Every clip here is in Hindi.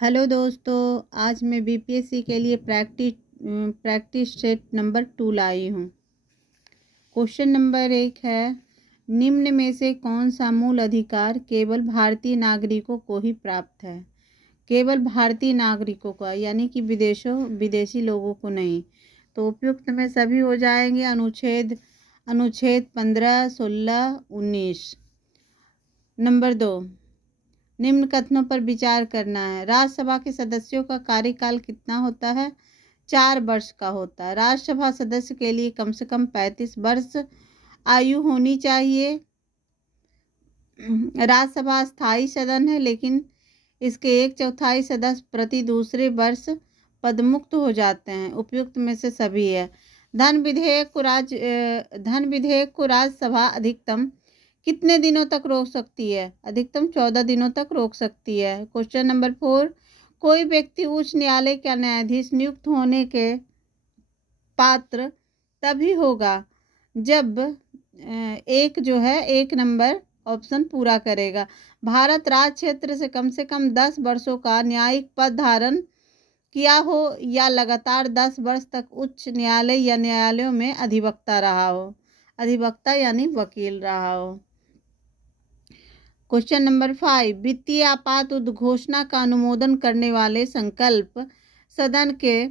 हेलो दोस्तों, आज मैं बीपीएससी के लिए प्रैक्टिस सेट नंबर 2 लाई हूँ। क्वेश्चन नंबर 1 है, निम्न में से कौन सा मूल अधिकार केवल भारतीय नागरिकों को ही प्राप्त है? केवल भारतीय नागरिकों का, यानी कि विदेशी लोगों को नहीं। तो उपयुक्त में सभी हो जाएंगे। अनुच्छेद 15, 16, 19। नंबर 2, निम्न कथनों पर विचार करना है। राज्यसभा के सदस्यों का कार्यकाल कितना होता है? 4 वर्ष का होता है। राज्यसभा सदस्य के लिए कम से कम 35 वर्ष आयु होनी चाहिए। राज्यसभा स्थायी सदन है, लेकिन इसके 1/4 सदस्य प्रति दूसरे वर्ष पदमुक्त हो जाते हैं। उपयुक्त में से सभी है। धन विधेयक को राज्यसभा अधिकतम कितने दिनों तक रोक सकती है? अधिकतम 14 दिनों तक रोक सकती है। क्वेश्चन नंबर 4, कोई व्यक्ति उच्च न्यायालय का न्यायाधीश नियुक्त होने के पात्र तभी होगा जब एक नंबर ऑप्शन पूरा करेगा। भारत राज्य क्षेत्र से कम 10 वर्षों का न्यायिक पद धारण किया हो या लगातार 10 वर्ष तक उच्च न्यायालय या न्यायालयों में अधिवक्ता रहा हो। अधिवक्ता यानी वकील रहा हो। क्वेश्चन नंबर 5, वित्तीय आपात उद्घोषणा का अनुमोदन करने वाले संकल्प सदन के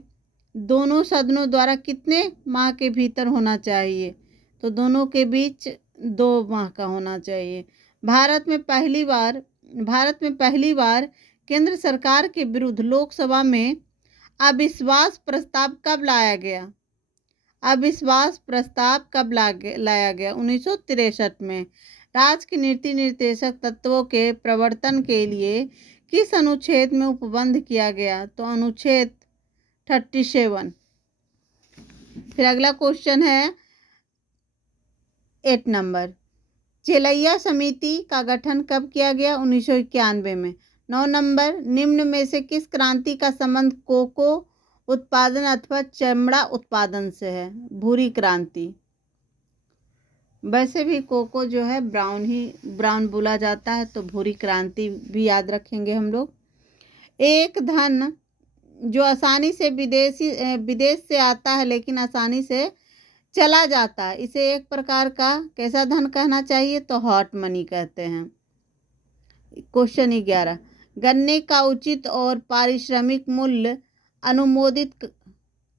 दोनों सदनों द्वारा कितने माह के भीतर होना चाहिए? तो दोनों के बीच 2 माह का होना चाहिए। भारत में पहली बार केंद्र सरकार के विरुद्ध लोकसभा में अविश्वास प्रस्ताव कब लाया गया? अविश्वास प्रस्ताव कब लाया गया? 1963 में। राज्य के नीति निर्देशक तत्वों के प्रवर्तन के लिए किस अनुच्छेद में उपबंध किया गया? तो अनुच्छेद 37। फिर अगला क्वेश्चन है 8 नंबर, चेलैया समिति का गठन कब किया गया? 1991 में। 9 नंबर, निम्न में से किस क्रांति का संबंध कोको उत्पादन अथवा चमड़ा उत्पादन से है? भूरी क्रांति। वैसे भी कोको जो है ब्राउन बोला जाता है, तो भूरी क्रांति भी याद रखेंगे हम लोग। एक धन जो आसानी से विदेश से आता है लेकिन आसानी से चला जाता है, इसे एक प्रकार का कैसा धन कहना चाहिए? तो हॉट मनी कहते हैं। क्वेश्चन 11, गन्ने का उचित और पारिश्रमिक मूल्य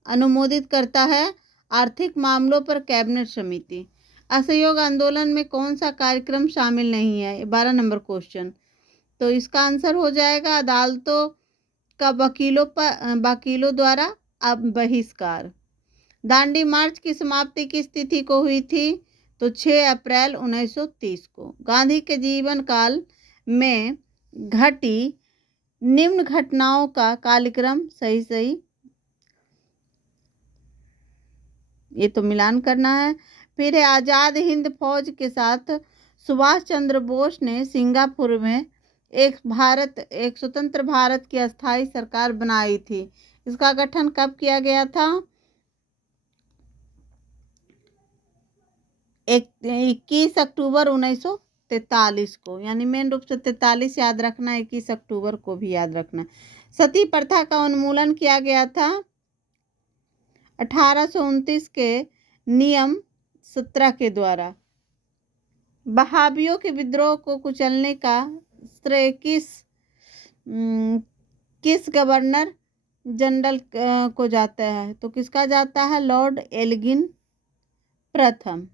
अनुमोदित करता है आर्थिक मामलों पर कैबिनेट समिति। असहयोग आंदोलन में कौन सा कार्यक्रम शामिल नहीं है? 12 नंबर क्वेश्चन। तो इसका आंसर हो जाएगा अदालतों का वकीलों द्वारा अब बहिष्कार। दांडी मार्च की समाप्ति किस तिथि को हुई थी? तो 6 अप्रैल 1930 को। गांधी के जीवन काल में घटी निम्न घटनाओं का कालक्रम सही ये तो मिलान करना है। फिर आज़ाद हिंद फौज के साथ सुभाष चंद्र बोस ने सिंगापुर में एक स्वतंत्र भारत की अस्थायी सरकार बनाई थी। इसका गठन कब किया गया था? 21 अक्टूबर 1943 को, यानी मेन रूप से 43 याद रखना, 21 अक्टूबर को भी याद रखना। सती प्रथा का उन्मूलन किया गया था 1829 के नियम 17 के द्वारा। वहाबियों के विद्रोह को कुचलने का श्रेय किस गवर्नर जनरल को जाता है? तो किसका जाता है? लॉर्ड एल्गिन प्रथम।